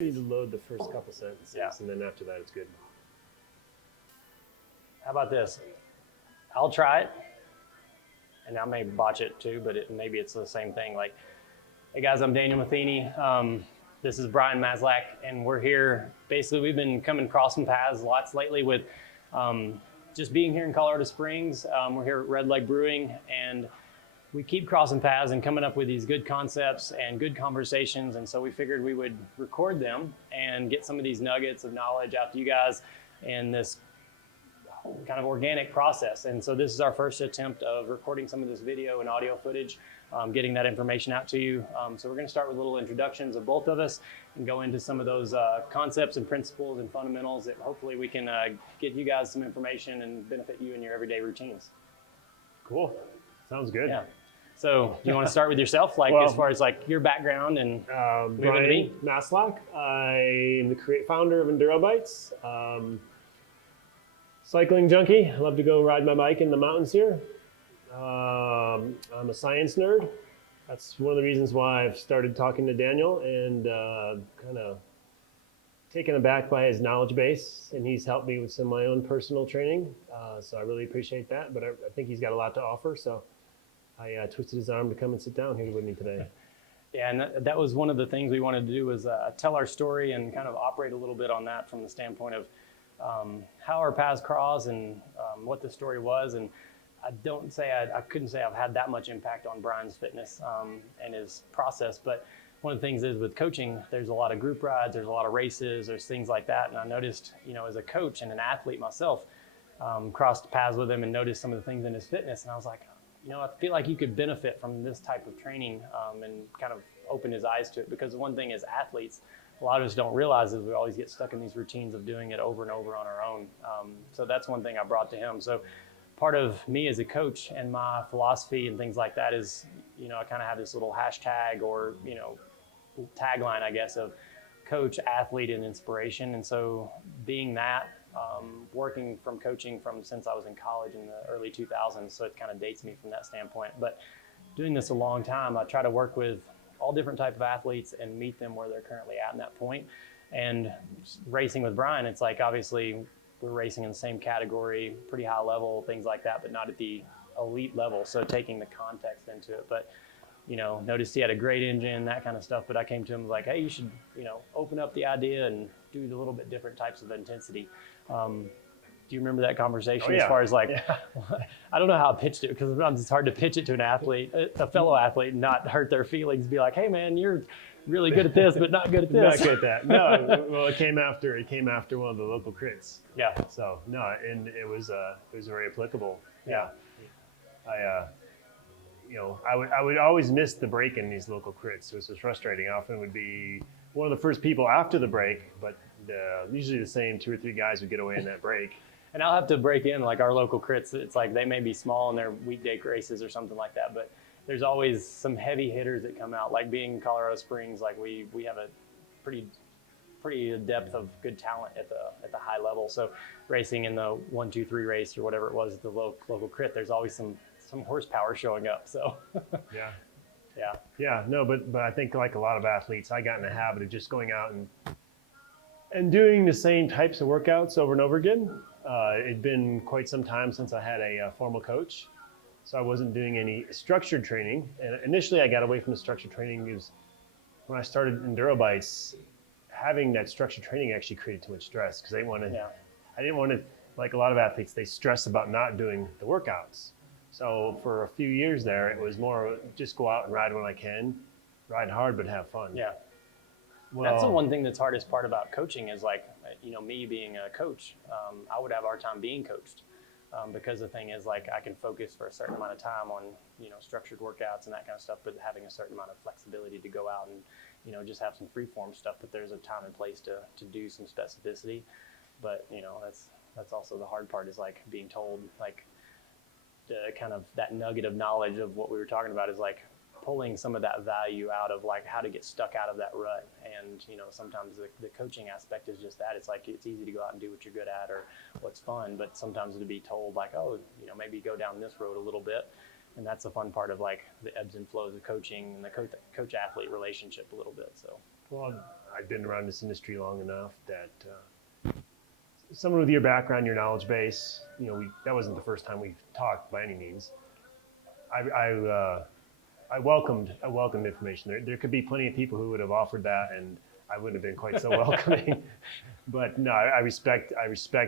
need to load the first couple sentences, Yeah. and then after that, it's good. How about this? I'll try it, and I may botch it too, but maybe it's the same thing. Like, hey guys, I'm Daniel Matheny. This is Brian Maslak, and we're here. Basically, we've been crossing paths lots lately with just being here in Colorado Springs. We're here at Red Leg Brewing, and we keep crossing paths and coming up with these good concepts and good conversations. And so we figured we would record them and get some of these nuggets of knowledge out to you guys in this kind of organic process. And so this is our first attempt of recording some of this video and audio footage, getting that information out to you. So we're going to start with little introductions of both of us and go into some of those concepts and principles and fundamentals that hopefully we can get you guys some information and benefit you in your everyday routines. Cool. Sounds good. Yeah. So do you want to start with yourself, like as far as like your background and Brian Maslak. I am the founder of Enduro Bikes. Cycling junkie. I love to go ride my bike in the mountains here. I'm a science nerd. That's one of the reasons why I've started talking to Daniel and kind of taken aback by his knowledge base, and he's helped me with some of my own personal training. So I really appreciate that, but I think he's got a lot to offer. So I twisted his arm to come and sit down here with me today. Yeah, and that was one of the things we wanted to do was tell our story and kind of operate a little bit on that from the standpoint of how our paths cross and what the story was. And I couldn't say I've had that much impact on Brian's fitness and his process, but one of the things is with coaching, there's a lot of group rides, there's a lot of races, there's things like that. And I noticed, as a coach and an athlete myself, crossed paths with him and noticed some of the things in his fitness. And I was like, I feel like you could benefit from this type of training and kind of open his eyes to it. Because the one thing as athletes, a lot of us don't realize is we always get stuck in these routines of doing it over and over on our own. So that's one thing I brought to him. So part of me as a coach and my philosophy and things like that is, I kind of have this little hashtag or, tagline, I guess, of coach, athlete, and inspiration. And so being that, working from coaching from since I was in college in the early 2000s, so it kind of dates me from that standpoint. But doing this a long time, I try to work with all different type of athletes and meet them where they're currently at in that point. And racing with Brian, it's like obviously we're racing in the same category, pretty high level, things like that, but not at the elite level. So taking the context into it. But noticed he had a great engine, that kind of stuff. But I came to him like, hey, you should, open up the idea and do a little bit different types of intensity. Do you remember that conversation? As far as like, I don't know how I pitched it because sometimes it's hard to pitch it to an athlete, a fellow athlete, and not hurt their feelings. Be like, hey man, you're really good at this, but not good at this. Not good at that. No, well, it came after one of the local crits. Yeah. So no, and it was very applicable. Yeah. I would always miss the break in these local crits, so it was frustrating. I often would be one of the first people after the break, but usually the same 2 or 3 guys would get away in that break. And I'll have to break in like our local crits. It's like they may be small and they're weekday races or something like that, but there's always some heavy hitters that come out. Like being in Colorado Springs, like we have a pretty depth of good talent at the high level. So racing in the 1, 2, 3 race or whatever it was at the local crit, there's always some horsepower showing up. So yeah. No, but I think like a lot of athletes, I got in the habit of just going out and doing the same types of workouts over and over again. It'd been quite some time since I had a formal coach, so I wasn't doing any structured training. And initially I got away from the structured training because when I started Enduro Bikes, having that structured training actually created too much stress because I didn't want to, like a lot of athletes, they stress about not doing the workouts. So for a few years there, it was more just go out and ride when I can, ride hard, but have fun. Yeah. Well, that's the one thing that's hardest part about coaching is like, me being a coach, I would have a hard time being coached because the thing is like I can focus for a certain amount of time on, structured workouts and that kind of stuff, but having a certain amount of flexibility to go out and, just have some free form stuff, but there's a time and place to do some specificity. But, that's also the hard part is like being told like the kind of that nugget of knowledge of what we were talking about is like pulling some of that value out of like how to get stuck out of that rut. And sometimes the coaching aspect is just that. It's like it's easy to go out and do what you're good at or what's fun, but sometimes to be told like, oh, maybe go down this road a little bit. And that's the fun part of like the ebbs and flows of coaching and the coach athlete relationship a little bit. So well, I've been around this industry long enough that someone with your background, your knowledge base, that wasn't the first time we've talked by any means. I welcomed information. There could be plenty of people who would have offered that, and I wouldn't have been quite so welcoming. But no, I respect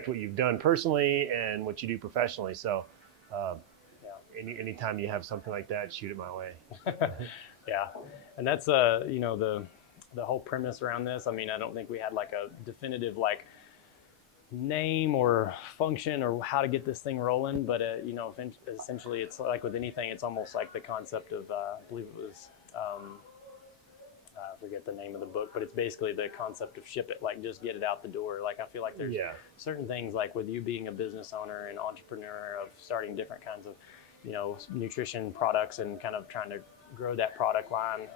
what you've done personally and what you do professionally. So, anytime you have something like that, shoot it my way. Yeah, and that's the whole premise around this. I mean, I don't think we had like a definitive like name or function or how to get this thing rolling, but essentially it's like with anything, it's almost like the concept of I believe it was I forget the name of the book, but it's basically the concept of ship it, like just get it out the door. Like I feel like there's certain things, like with you being a business owner and entrepreneur of starting different kinds of nutrition products and kind of trying to grow that product line,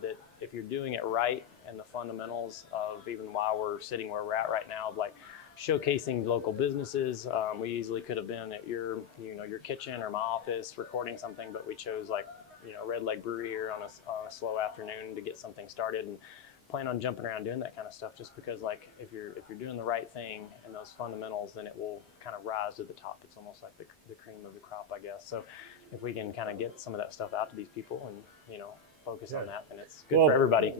that if you're doing it right and the fundamentals of even why we're sitting where we're at right now, of like showcasing local businesses. We easily could have been at your kitchen or my office recording something, but we chose like Red Leg Brewery here on a slow afternoon to get something started, and plan on jumping around doing that kind of stuff. Just because like if you're doing the right thing and those fundamentals, then it will kind of rise to the top. It's almost like the cream of the crop, I guess. So if we can kind of get some of that stuff out to these people and focus on that, then it's good for everybody.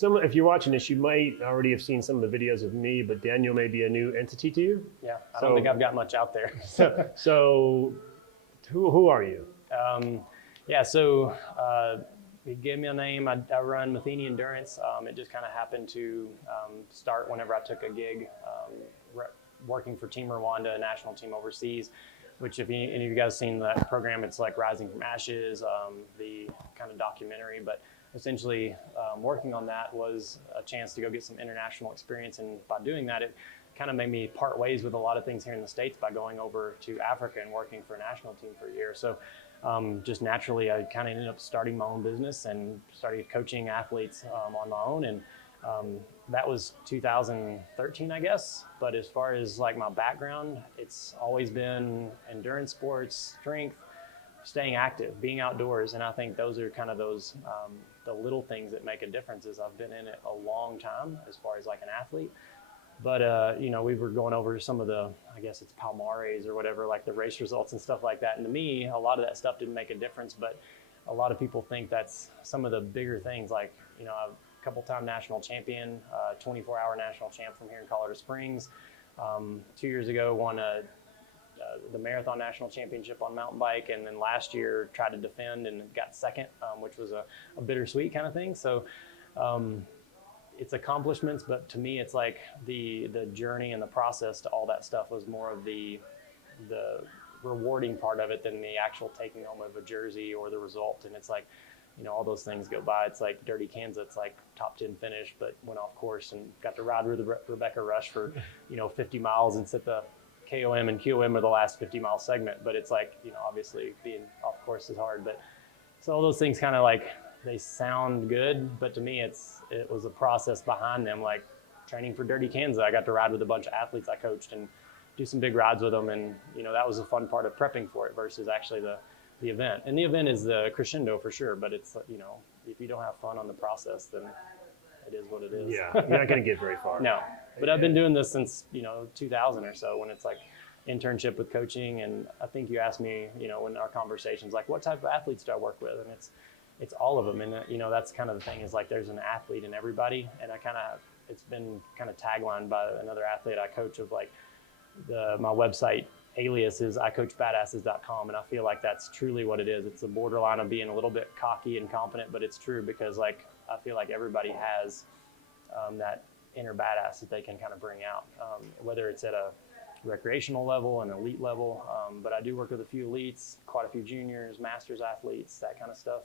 If you're watching this, you might already have seen some of the videos of me, but Daniel may be a new entity to you. Yeah, I don't think I've got much out there. So who are you? So he gave me a name. I run Matheny Endurance. It just kind of happened to start whenever I took a gig working for Team Rwanda, a national team overseas, which if any of you guys seen that program, it's like Rising from Ashes, the kind of documentary. But essentially working on that was a chance to go get some international experience. And by doing that, it kind of made me part ways with a lot of things here in the States by going over to Africa and working for a national team for a year. So just naturally, I kind of ended up starting my own business and started coaching athletes on my own. And that was 2013, I guess. But as far as like my background, it's always been endurance sports, strength, staying active, being outdoors. And I think those are kind of those, the little things that make a difference. Is I've been in it a long time as far as like an athlete. But, we were going over some of the, I guess it's Palmares or whatever, like the race results and stuff like that. And to me, a lot of that stuff didn't make a difference. But a lot of people think that's some of the bigger things, like, I'm a couple-time national champion, 24-hour national champ from here in Colorado Springs. 2 years ago, won the marathon national championship on mountain bike. And then last year tried to defend and got second, which was a bittersweet kind of thing. So, it's accomplishments, but to me, it's like the journey and the process to all that stuff was more of the rewarding part of it than the actual taking home of a jersey or the result. And it's like, all those things go by. It's like Dirty Kansas, it's like top 10 finish, but went off course and got to ride with Rebecca Rush for, 50 miles and sit the KOM and QOM of the last 50-mile segment. But it's like, obviously being off course is hard, but so all those things kind of like, they sound good, but to me, it was a process behind them. Like training for Dirty Kansas, I got to ride with a bunch of athletes I coached and do some big rides with them, and that was a fun part of prepping for it versus actually the event. And the event is the crescendo for sure, but it's if you don't have fun on the process, then it is what it is. Yeah, you're not going to get very far. No, but I've been doing this since 2000 or so, when it's like internship with coaching. And I think you asked me, in our conversations, like what type of athletes do I work with, and it's all of them. And that's kind of the thing, is like there's an athlete in everybody. And it's been kind of taglined by another athlete I coach, of like my website alias is icoachbadasses.com. And I feel like that's truly what it is. It's a borderline of being a little bit cocky and confident, but it's true, because like I feel like everybody has that inner badass that they can kind of bring out, whether it's at a recreational level and elite level. But I do work with a few elites, quite a few juniors, masters athletes, that kind of stuff.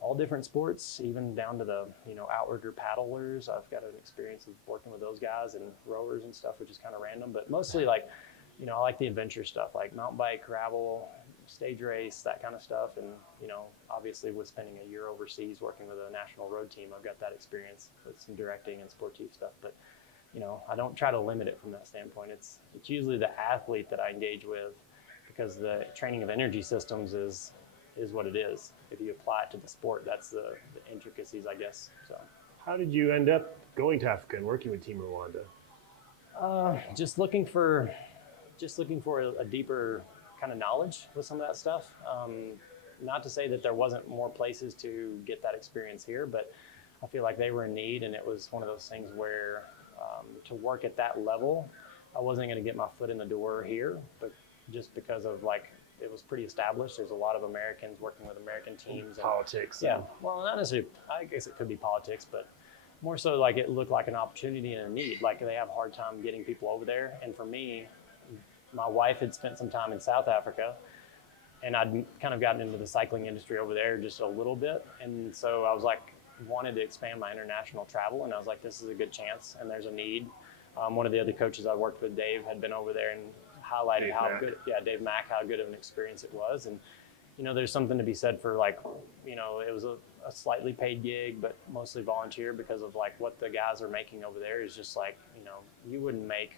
All different sports, even down to the outrigger paddlers. I've got an experience of working with those guys, and rowers and stuff, which is kind of random, but mostly like I like the adventure stuff, like mountain bike, gravel, stage race, that kind of stuff. And obviously with spending a year overseas working with a national road team, I've got that experience with some directing and sportive stuff. But I don't try to limit it from that standpoint. It's usually the athlete that I engage with, because the training of energy systems is what it is. If you apply it to the sport, that's the intricacies, I guess. So How did you end up going to Africa and working with Team Rwanda? Just looking for a deeper kind of knowledge with some of that stuff. Not to say that there wasn't more places to get that experience here, but I feel like they were in need, and it was one of those things where to work at that level, I wasn't going to get my foot in the door here, but just because of like it was pretty established. There's a lot of Americans working with American teams. And, politics. Yeah, well, not necessarily. I guess it could be politics, but more so like it looked like an opportunity and a need. Like they have a hard time getting people over there. And for me, my wife had spent some time in South Africa, and I'd kind of gotten into the cycling industry over there just a little bit. And so I was like, wanted to expand my international travel, and I was like, this is a good chance, and there's a need. One of the other coaches I worked with, Dave, had been over there and highlighted Dave Mack, how good of an experience it was. And, you know, there's something to be said for like, you know, it was a slightly paid gig, but mostly volunteer because of like what the guys are making over there is just like, you know, you wouldn't make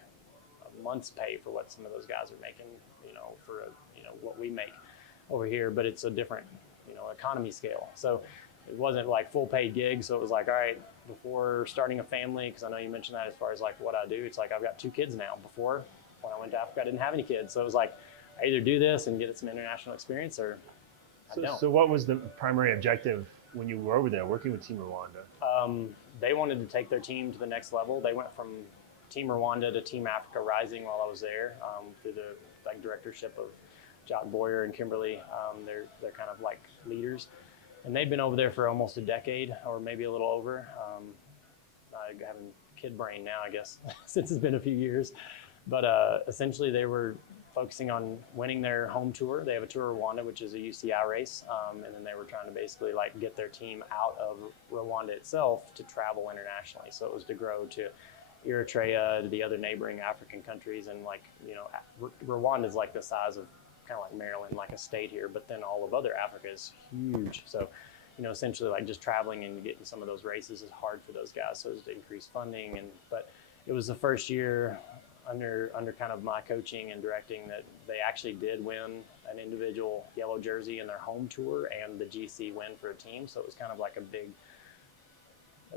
a month's pay for what some of those guys are making, you know, for, you know, what we make over here, but it's a different, you know, economy scale. So it wasn't like full paid gig. So it was like, all right, before starting a family, because I know you mentioned that as far as like what I do, it's like I've got 2 kids now. Before, when I went to Africa, I didn't have any kids. So it was like, I either do this and get some international experience or I don't. So what was the primary objective when you were over there working with Team Rwanda? They wanted to take their team to the next level. They went from Team Rwanda to Team Africa Rising while I was there through the like directorship of Jock Boyer and Kimberly. They're kind of like leaders. And they'd been over there for almost a decade or maybe a little over. I'm having kid brain now, I guess, since it's been a few years. But essentially they were focusing on winning their home tour. They have a Tour of Rwanda, which is a UCI race. And then they were trying to basically like get their team out of Rwanda itself to travel internationally. So it was to grow to Eritrea, to the other neighboring African countries. And like, you know, Rwanda is like the size of kind of like Maryland, like a state here, but then all of other Africa is huge. So, you know, essentially like just traveling and getting some of those races is hard for those guys. So it was to increase funding. But it was the first year under kind of my coaching and directing that they actually did win an individual yellow jersey in their home tour and the GC win for a team. So it was kind of like a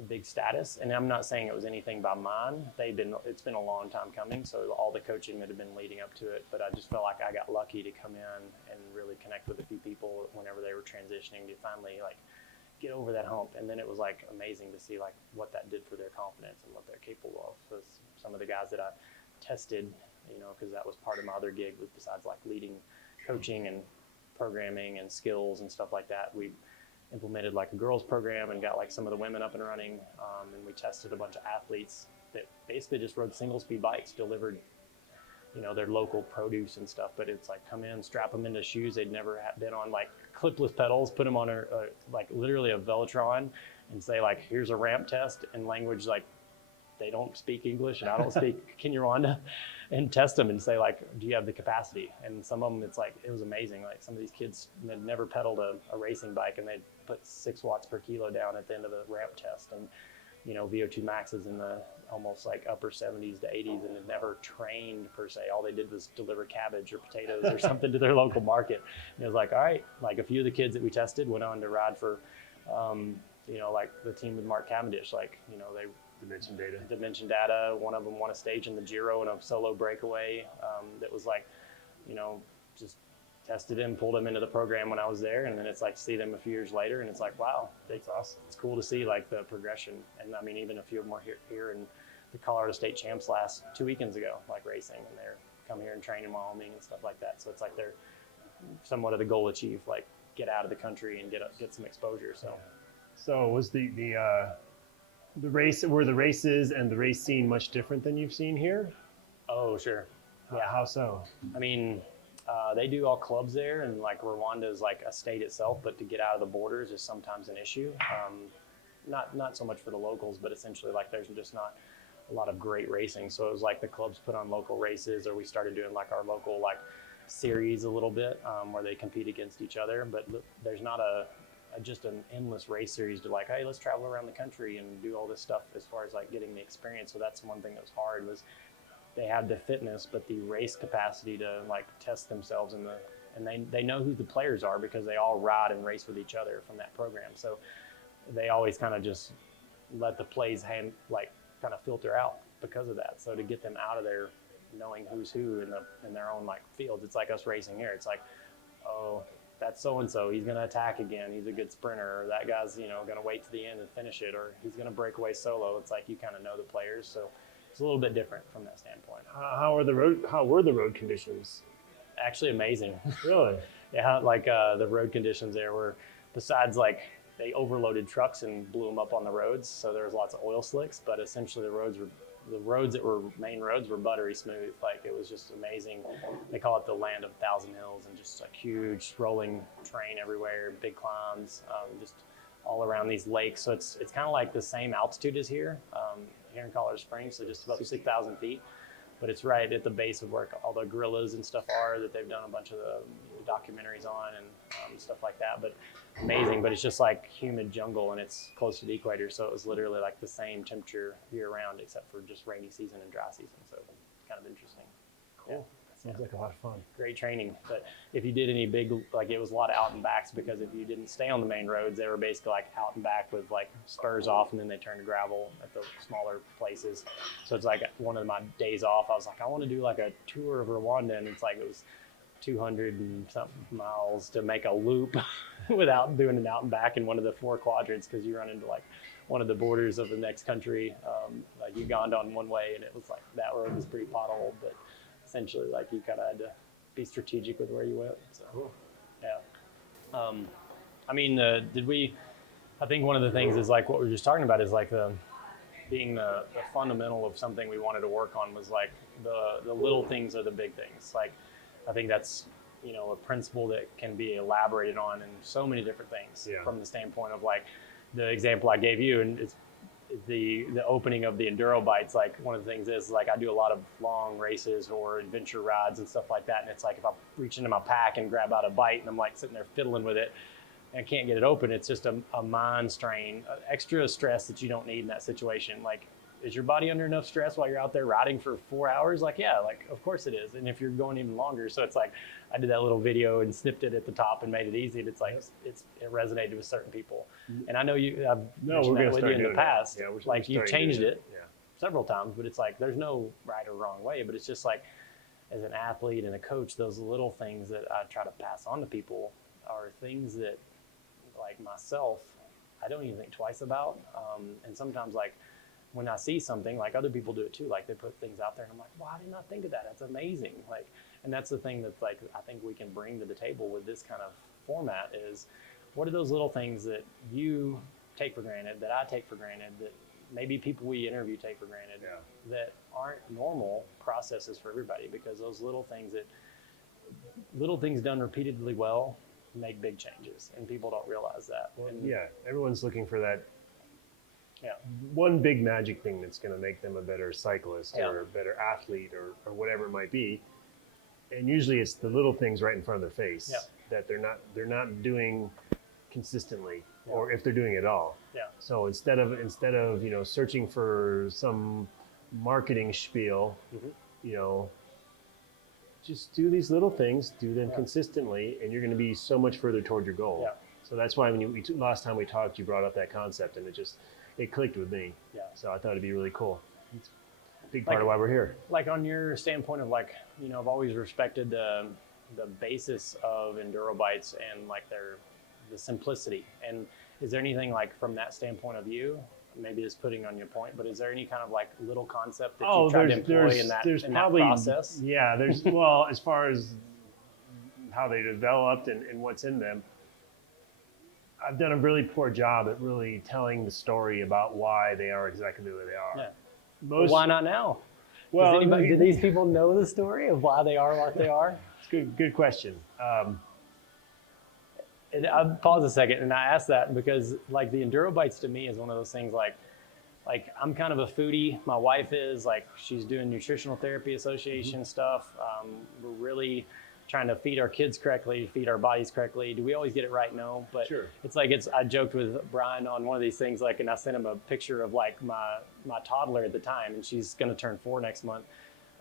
big status. And I'm not saying it was anything by mine. It's been a long time coming. So all the coaching that had been leading up to it, but I just felt like I got lucky to come in and really connect with a few people whenever they were transitioning to finally like get over that hump. And then it was like amazing to see like what that did for their confidence and what they're capable of. So some of the guys that I tested, you know, because that was part of my other gig was besides like leading coaching and programming and skills and stuff like that. We implemented like a girls program and got like some of the women up and running. And we tested a bunch of athletes that basically just rode single speed bikes, delivered, you know, their local produce and stuff. But it's like come in, strap them into shoes they'd never been on, like clipless pedals, put them on like literally a Velotron and say like, here's a ramp test in language like they don't speak English and I don't speak Kinyarwanda, and test them and say like, do you have the capacity? And some of them, it's like, it was amazing. Like some of these kids had never pedaled a racing bike and they'd put 6 watts per kilo down at the end of the ramp test. And, you know, VO2 max is in the almost like upper 70s to 80s and had never trained per se. All they did was deliver cabbage or potatoes or something to their local market. And it was like, all right, like a few of the kids that we tested went on to ride for, you know, like the team with Mark Cavendish, like, you know, they Dimension Data. One of them won a stage in the Giro in a solo breakaway that was like, you know, just tested him, pulled him into the program when I was there. And then it's like, see them a few years later and it's like, wow, That's awesome. it's cool to see like the progression. And I mean, even a few of them are here in the Colorado State Champs last 2 weekends ago, like racing, and they're come here and train in Wyoming and stuff like that. So it's like they're somewhat of the goal achieved, like get out of the country and get some exposure. So was the races and the race scene much different than you've seen here? Oh, sure. Yeah. How so? I mean, they do all clubs there, and like Rwanda is like a state itself, but to get out of the borders is sometimes an issue. Not so much for the locals, but essentially like there's just not a lot of great racing. So it was like the clubs put on local races, or we started doing like our local like series a little bit where they compete against each other. But there's not just an endless race series to like, hey, let's travel around the country and do all this stuff as far as like getting the experience. So that's one thing that was hard was they had the fitness, but the race capacity to like test themselves and they know who the players are because they all ride and race with each other from that program. So they always kind of just, let the plays kind of filter out because of that. So to get them out of there, knowing who's who in their own like fields, it's like us racing here. It's like, oh, that's so and so. He's gonna attack again. He's a good sprinter. Or that guy's gonna wait to the end and finish it, or he's gonna break away solo. It's like you kind of know the players, so it's a little bit different from that standpoint. How were the road conditions? Actually, amazing. Really? Yeah, like the road conditions there were, besides like they overloaded trucks and blew them up on the roads, so there was lots of oil slicks. But essentially, the roads that were main roads were buttery smooth. Like it was just amazing. They call it the land of 1,000 hills, and just like huge rolling terrain everywhere, big climbs, just all around these lakes. So it's kind of like the same altitude as here in Colorado Springs, so just about 6,000 feet. But it's right at the base of where all the gorillas and stuff are that they've done a bunch of the documentaries on and stuff like that. But amazing, but it's just like humid jungle, and it's close to the equator, so it was literally like the same temperature year round except for just rainy season and dry season. So kind of interesting. Cool. Sounds like a lot of fun. Great training. But if you did any big, like it was a lot of out and backs, because if you didn't stay on the main roads, they were basically like out and back with like spurs off, and then they turned to gravel at the smaller places. So it's like one of my days off, I was like, I want to do like a tour of Rwanda, and it's like it was 200 and something miles to make a loop without doing an out and back in one of the 4 quadrants, because you run into like one of the borders of the next country, like Uganda on one way, and it was like that road was pretty potholed, but essentially like you kind of had to be strategic with where you went. So Cool. Yeah. I mean, I think one of the things is like what we were just talking about is like being the fundamental of something we wanted to work on was like the little things are the big things. Like I think that's a principle that can be elaborated on in so many different things. Yeah. From the standpoint of like the example I gave you, and it's the opening of the Enduro bites. Like one of the things is like I do a lot of long races or adventure rides and stuff like that, and it's like if I reach into my pack and grab out a bite and I'm like sitting there fiddling with it and I can't get it open, it's just a mind strain, extra stress that you don't need in that situation. Like, is your body under enough stress while you're out there riding for 4 hours? Like, yeah, like of course it is. And if you're going even longer, so it's like I did that little video and snipped it at the top and made it easy. And it's like it resonated with certain people. And I know I've mentioned that with you in the past. Yeah, like you've changed it Yeah. several times, but it's like there's no right or wrong way. But it's just like as an athlete and a coach, those little things that I try to pass on to people are things that, like myself, I don't even think twice about. And sometimes like when I see something, like other people do it too, like they put things out there and I'm like, wow, I did not think of that. That's amazing. Like, and that's the thing that's like, I think we can bring to the table with this kind of format is what are those little things that you take for granted, that I take for granted, that maybe people we interview take for granted, that aren't normal processes for everybody, because those little things done repeatedly well make big changes, and people don't realize that. Well, and, yeah, everyone's looking for that yeah. one big magic thing that's going to make them a better cyclist Yeah. or a better athlete or whatever it might be. And usually it's the little things right in front of their face Yeah. that they're not doing consistently, Yeah. or if they're doing it at all. Yeah. So instead of searching for some marketing spiel, just do these little things, do them consistently, and you're going to be so much further toward your goal. Yeah. So that's why when last time we talked, you brought up that concept, and it clicked with me. Yeah. So I thought it'd be really cool. It's a big part of why we're here. Like on your standpoint of like, I've always respected the basis of Enduro bikes and like the simplicity. And is there anything like from that standpoint of view, maybe it's putting on your point, but is there any kind of like little concept that you try to employ in that process? Yeah, there's, well, as far as how they developed and what's in them, I've done a really poor job at really telling the story about why they are exactly the way they are. Yeah. Well, why not now? Well, do these people know the story of why they are what they are? It's good question. And I'll pause a second, and I ask that because like the Enduro bikes to me is one of those things like I'm kind of a foodie. My wife is, like, she's doing nutritional therapy association stuff. We're really trying to feed our kids correctly, feed our bodies correctly. Do we always get it right? No, but Sure. It's like I joked with Brian on one of these things, like, and I sent him a picture of like my toddler at the time, and she's going to turn 4 next month.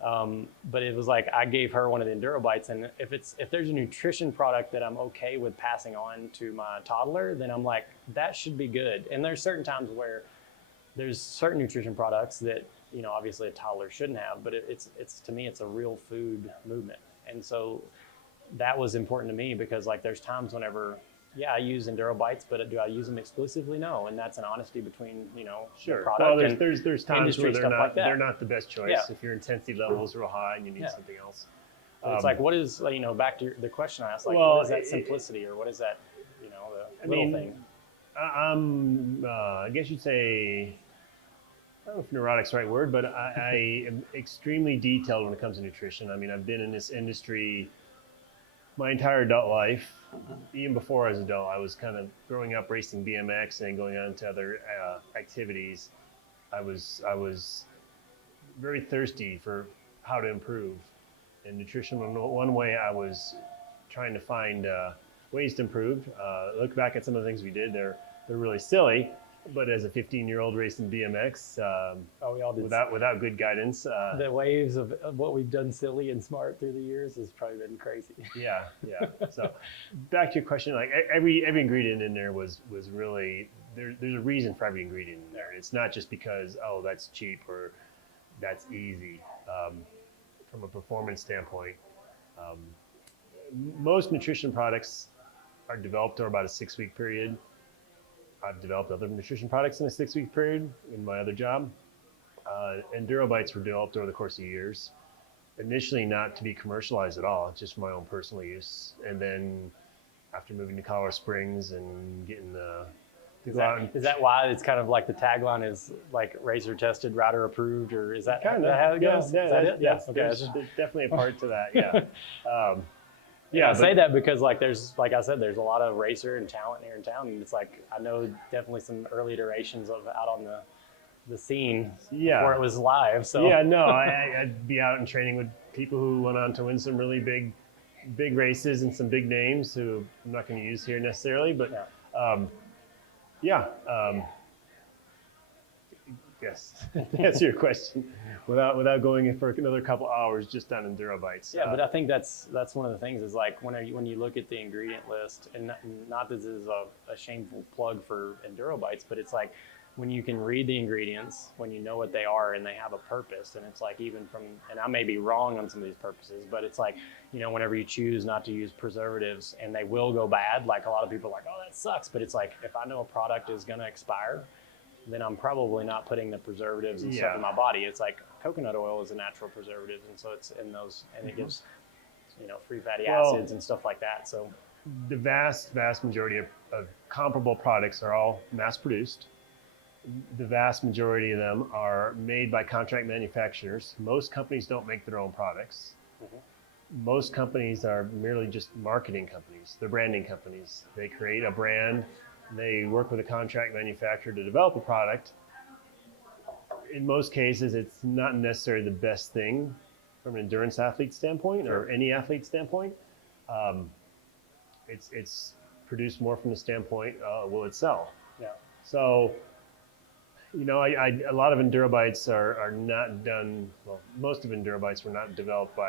But it was like I gave her one of the Enduro bites, and if there's a nutrition product that I'm okay with passing on to my toddler, then I'm like, that should be good. And there's certain times where there's certain nutrition products that, obviously a toddler shouldn't have, but it's to me, it's a real food movement. And so that was important to me because like there's times whenever, I use Enduro bites, but do I use them exclusively? No. And that's an honesty between, Sure. the product Well, and there's times where they're not the best choice Yeah. if your intensity level is real high and you need something else. So it's like, what is, back to the question I asked, like, well, what is that simplicity or what is that, the little thing? I guess you'd say, I don't know if neurotic's the right word, but I am extremely detailed when it comes to nutrition. I mean, I've been in this industry my entire adult life. Even before I was an adult, I was kind of growing up racing BMX and going on to other activities. I was very thirsty for how to improve. And nutrition, one way I was trying to find ways to improve. Look back at some of the things we did, they're really silly. But as a 15-year-old racing BMX, we all did without good guidance, the waves of what we've done silly and smart through the years has probably been crazy. Yeah. So back to your question, like every ingredient in there was really there's a reason for every ingredient in there. It's not just because that's cheap or that's easy. From a performance standpoint, most nutrition products are developed over about a 6-week period. I've developed other nutrition products in a 6-week period in my other job. Enduro bites were developed over the course of years. Initially not to be commercialized at all, just for my own personal use. And then after moving to Colorado Springs and getting is that why it's kind of like the tagline is like racer tested, rider approved, or is that kind of how it goes? Yeah. Okay. There's definitely a part to that. Yeah. I say that because like I said, there's a lot of racer and talent here in town, and it's like I know definitely some early iterations of out on the scene before it was live. So I'd be out and training with people who went on to win some really big races and some big names who I'm not going to use here necessarily, but yes, to answer your question without going in for another couple hours just on Enduro bites. Yeah, but I think that's one of the things is like when you look at the ingredient list, and not that this is a shameful plug for Enduro bites, but it's like when you can read the ingredients, when you know what they are and they have a purpose, and it's like and I may be wrong on some of these purposes, but it's like, whenever you choose not to use preservatives and they will go bad, like a lot of people are like, oh, that sucks. But it's like, if I know a product is going to expire, then I'm probably not putting the preservatives and stuff in my body. It's like coconut oil is a natural preservative, and so it's in those, and it gives, free fatty acids and stuff like that. So the vast majority of comparable products are all mass produced. The vast majority of them are made by contract manufacturers. Most companies don't make their own products. Mm-hmm. Most companies are merely just marketing companies. They're branding companies. They create a brand. They work with a contract manufacturer to develop a product. In most cases, it's not necessarily the best thing from an endurance athlete standpoint or any athlete standpoint. It's produced more from the standpoint, will it sell? Yeah. So, a lot of Enduro bites are not done, well, most of Enduro bites were not developed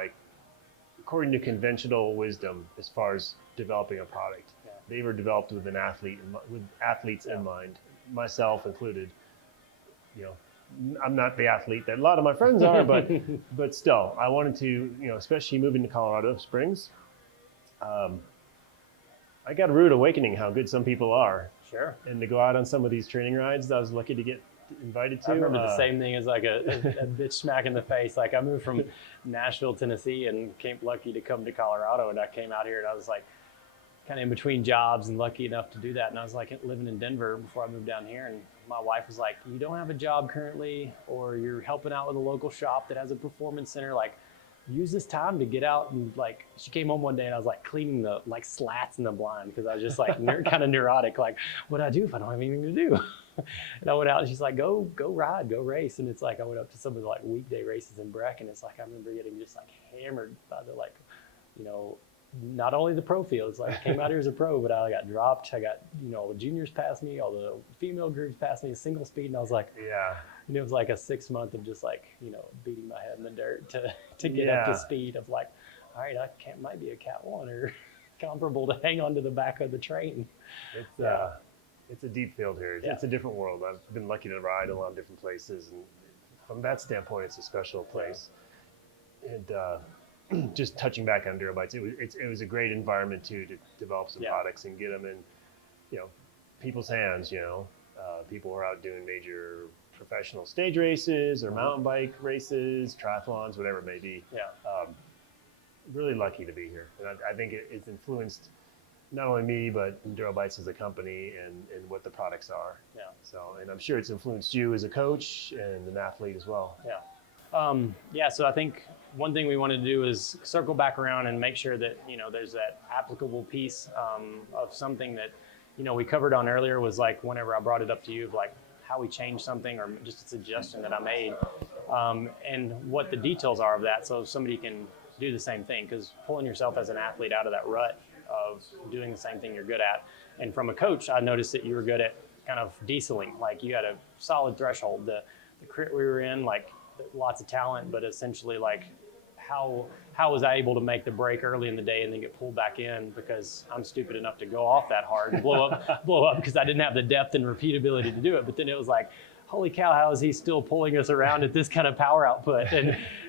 according to conventional wisdom as far as developing a product. Yeah. They were developed with athletes in mind, myself included. I'm not the athlete that a lot of my friends are, but still, I wanted to, especially moving to Colorado Springs, I got a rude awakening how good some people are. Sure. And to go out on some of these training rides that I was lucky to get invited to. I remember the same thing as like a bitch smack in the face. Like I moved from Nashville, Tennessee, and came lucky to come to Colorado, and I came out here and I was like kind of in between jobs and lucky enough to do that. And I was like living in Denver before I moved down here, and my wife was like, you don't have a job currently, or you're helping out with a local shop that has a performance center, like use this time to get out. And like she came home one day and I was like cleaning the like slats in the blind because I was just like kind of neurotic, like what do I do if I don't have anything to do? And I went out and she's like, go ride, go race. And it's like I went up to some of the like weekday races in Breck, and it's like I remember getting just like hammered by the like, not only the pro fields, like I came out here as a pro, but I got dropped. I got, the juniors passed me, all the female groups passed me, a single speed, and I was like, yeah. And it was like a 6 month of just like, beating my head in the dirt to get up to speed of like, all right, might be a Cat 1 or comparable to hang on to the back of the train. it's a deep field here. Yeah. It's a different world. I've been lucky to ride a lot of different places, and from that standpoint, it's a special place. And just touching back on Enduro bikes, it was a great environment too to develop some products and get them in, people's hands. People were out doing major professional stage races or mountain bike races, triathlons, whatever it may be. Yeah. Really lucky to be here, and I think it's influenced not only me but Enduro Bikes as a company and what the products are. Yeah. So, and I'm sure it's influenced you as a coach and an athlete as well. Yeah. So I think one thing we wanted to do is circle back around and make sure that, there's that applicable piece of something that, we covered on earlier was like whenever I brought it up to you of like how we changed something or just a suggestion that I made and what the details are of that. So somebody can do the same thing, because pulling yourself as an athlete out of that rut of doing the same thing you're good at. And from a coach, I noticed that you were good at kind of dieseling. Like you had a solid threshold. The crit we were in, like lots of talent, but essentially like how was I able to make the break early in the day and then get pulled back in because I'm stupid enough to go off that hard and blow up because I didn't have the depth and repeatability to do it. But then it was like, holy cow, how is he still pulling us around at this kind of power output?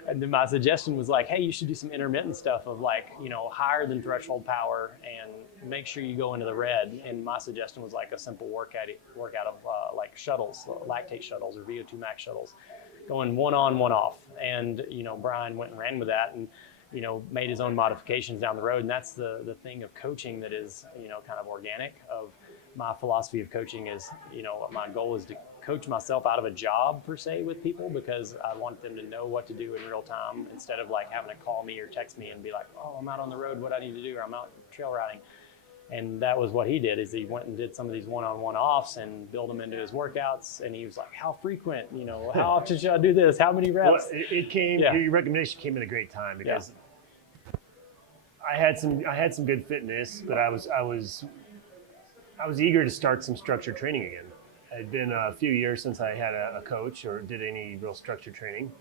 And then my suggestion was like, hey, you should do some intermittent stuff of like, higher than threshold power and make sure you go into the red. And my suggestion was like a simple workout of like shuttles, lactate shuttles or VO2 max shuttles, going one on, one off. And, Brian went and ran with that and, made his own modifications down the road. And that's the thing of coaching that is, kind of organic. Of my philosophy of coaching is, my goal is to coach myself out of a job per se with people, because I want them to know what to do in real time instead of like having to call me or text me and be like, oh, I'm out on the road, what I need to do, or I'm out trail riding. And that was what he did, is he went and did some of these one-on-one offs and build them into his workouts. And he was like, how frequent, how often should I do this? How many reps? Well, your recommendation came at a great time, because I had some good fitness, but I was eager to start some structured training again. It had been a few years since I had a coach or did any real structured training.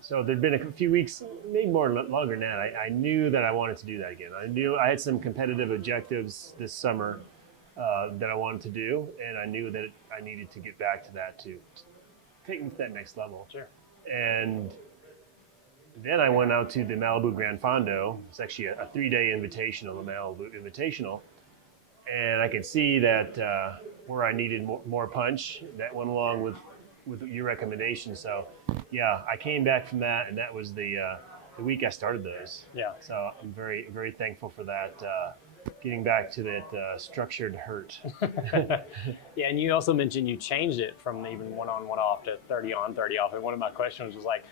So there'd been a few weeks, maybe longer than that. I knew that I wanted to do that again. I knew I had some competitive objectives this summer that I wanted to do, and I knew that I needed to get back to that to take me to that next level. Sure. And then I went out to the Malibu Gran Fondo. It's actually a 3-day invitational, the Malibu Invitational. And I could see that where I needed more punch, that went along with your recommendation. So yeah, I came back from that, and that was the week I started those. Yeah. So I'm very, very thankful for that, getting back to that structured hurt. Yeah, and you also mentioned you changed it from even one on, one off to 30 on, 30 off. And one of my questions was like,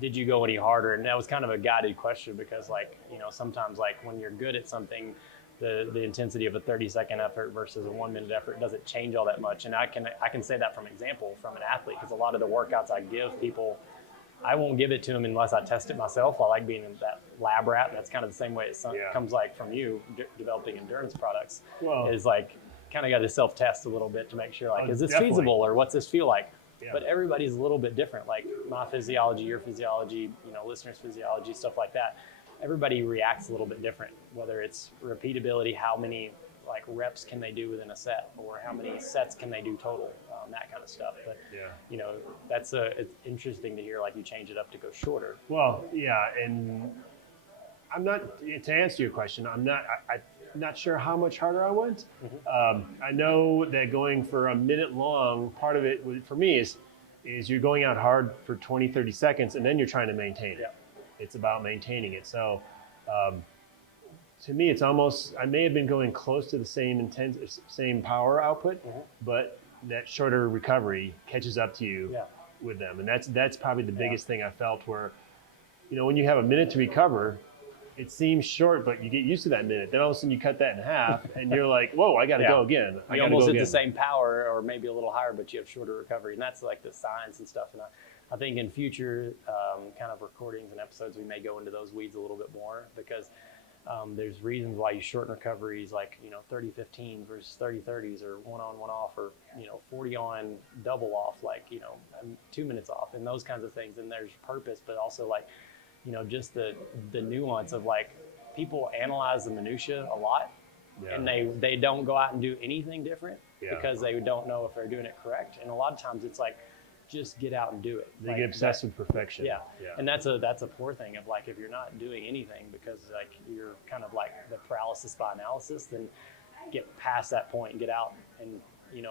did you go any harder? And that was kind of a guided question, because like, sometimes like when you're good at something, the intensity of a 30-second effort versus a 1-minute effort doesn't change all that much. And I can say that from example from an athlete, because a lot of the workouts I give people, I won't give it to them unless I test it myself. I like being in that lab rat. That's kind of the same way it comes like from you developing endurance products. Well, is like kind of got to self-test a little bit to make sure like, is this definitely feasible, or what's this feel like? Yeah. But everybody's a little bit different. Like my physiology, your physiology, listeners' physiology, stuff like that. Everybody reacts a little bit different, whether it's repeatability, how many like reps can they do within a set, or how many sets can they do total, that kind of stuff. But it's interesting to hear like you change it up to go shorter. Well, yeah, and I'm not, to answer your question, I'm not sure how much harder I went. I know that going for a minute long, part of it for me is you're going out hard for 20, 30 seconds, and then you're trying to maintain it. Yeah. It's about maintaining it. So to me, it's almost, I may have been going close to the same power output, but that shorter recovery catches up to you with them. And that's probably the biggest thing I felt, where, when you have a minute to recover, it seems short, but you get used to that minute. Then all of a sudden you cut that in half and you're like, whoa, I got to go again. You almost hit the same power or maybe a little higher, but you have shorter recovery. And that's like the science and stuff. And I think in future kind of recordings and episodes, we may go into those weeds a little bit more, because there's reasons why you shorten recoveries, like 30-15 versus 30-30s, or 1 on, 1 off, or 40 on, double off, like 2 minutes off, and those kinds of things. And there's purpose, but also like just the nuance of like, people analyze the minutia a lot, and they don't go out and do anything different Yeah. because they don't know if they're doing it correct. And a lot of times it's like, just get out and do it. They get obsessed with perfection. Yeah. And that's a poor thing of like, if you're not doing anything because like you're kind of like the paralysis by analysis, then get past that point and get out. And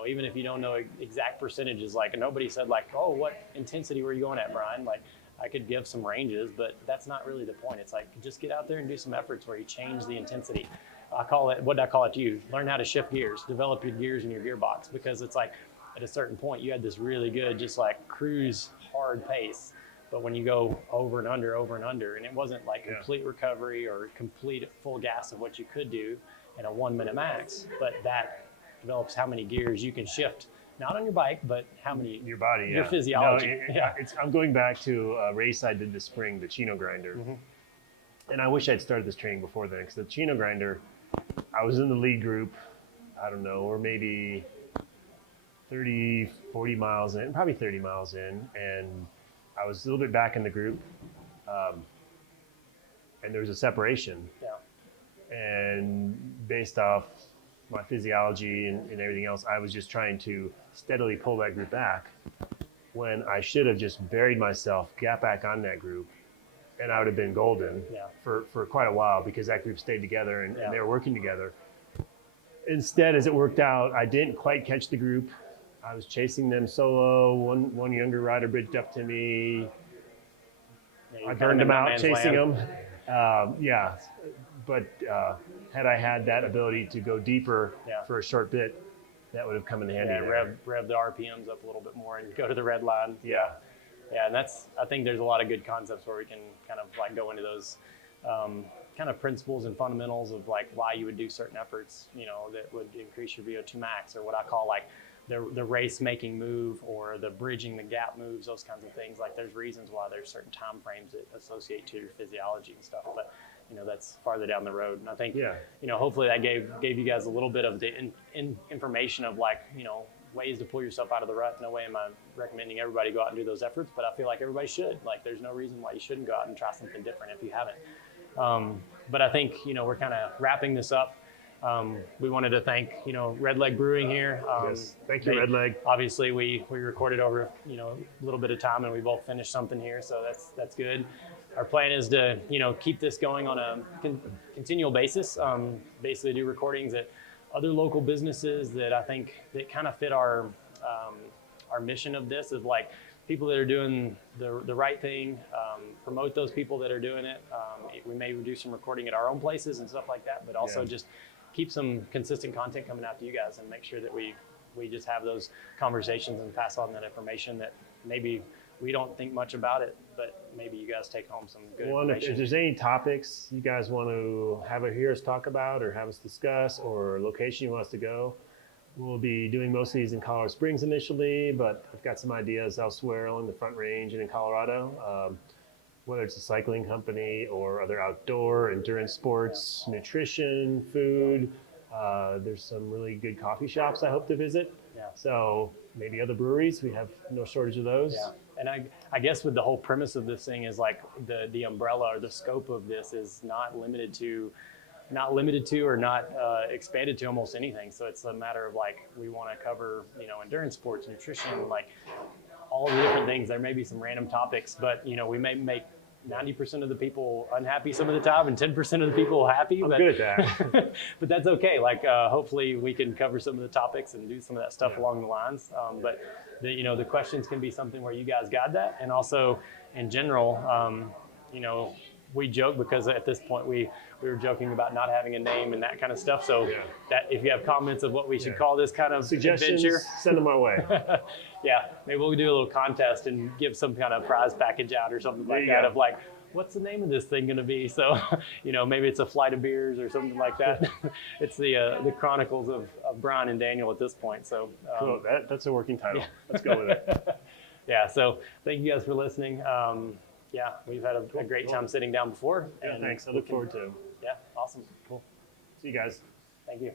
even if you don't know exact percentages, like nobody said like, oh, what intensity were you going at, Brian? Like I could give some ranges, but that's not really the point. It's like, just get out there and do some efforts where you change the intensity. What did I call it to you? Learn how to shift gears, develop your gears in your gearbox, because it's like, at a certain point, you had this really good, just like cruise hard pace. But when you go over and under, and it wasn't like complete recovery or complete full gas of what you could do in a 1 minute max, but that develops how many gears you can shift, not on your bike, but how many, your body, your physiology. No, I'm going back to a race I did this spring, the Chino Grinder. And I wish I'd started this training before then, because the Chino Grinder, I was in the lead group, I don't know, or maybe 30, 40 miles in, probably 30 miles in, and I was a little bit back in the group, and there was a separation. And based off my physiology and everything else, I was just trying to steadily pull that group back when I should have just buried myself, got back on that group, and I would have been golden for quite a while, because that group stayed together and they were working together. Instead, as it worked out, I didn't quite catch the group. I was chasing them solo. One younger rider bridged up to me. I burned him out chasing him. But had I had that ability to go deeper for a short bit, that would have come in handy. Rev the RPMs up a little bit more and go to the red line. Yeah, and I think there's a lot of good concepts where we can kind of like go into those kind of principles and fundamentals of like why you would do certain efforts, that would increase your VO2 max, or what I call like the race making move, or the bridging the gap moves, those kinds of things. Like there's reasons why there's certain time frames that associate to your physiology and stuff, but that's farther down the road. And I think, hopefully that gave you guys a little bit of the information of like, ways to pull yourself out of the rut. No way am I recommending everybody go out and do those efforts, but I feel like everybody should. Like there's no reason why you shouldn't go out and try something different if you haven't. But I think, we're kind of wrapping this up. We wanted to thank, Red Leg Brewing here. Yes. Thank you, Red Leg. Obviously, we recorded over, a little bit of time, and we both finished something here, so that's good. Our plan is to, keep this going on a continual basis. Basically, do recordings at other local businesses that I think that kind of fit our mission of this, of like people that are doing the right thing, promote those people that are doing it. We may do some recording at our own places and stuff like that, but also just keep some consistent content coming out to you guys, and make sure that we just have those conversations and pass on that information that maybe we don't think much about it, but maybe you guys take home some good information. If there's any topics you guys want to hear us talk about, or have us discuss, or location you want us to go, we'll be doing most of these in Colorado Springs initially, but I've got some ideas elsewhere along the Front Range and in Colorado. Whether it's a cycling company or other outdoor endurance sports, nutrition, food. There's some really good coffee shops I hope to visit. So maybe other breweries, we have no shortage of those. And I guess with the whole premise of this thing is like the umbrella or the scope of this is not limited to or not expanded to almost anything. So it's a matter of like, we want to cover, endurance sports, nutrition, like all the different things. There may be some random topics, but we may make 90% of the people unhappy some of the time and 10% of the people happy. I'm good at that. But that's okay. Like hopefully we can cover some of the topics and do some of that stuff along the lines. But the questions can be something where you guys got that. And also in general, we joke because at this point we were joking about not having a name and that kind of stuff. So that if you have comments of what we should call this kind of suggestions, adventure, send them our way. Maybe we'll do a little contest and give some kind of prize package out or something like that of like, what's the name of this thing going to be? So, maybe it's a flight of beers or something like that. It's the Chronicles of Brian and Daniel at this point. So cool. That's a working title. Let's go with it. So thank you guys for listening. We've had a great time sitting down before. Thanks. I look forward to it. Yeah, awesome. Cool. See you guys. Thank you.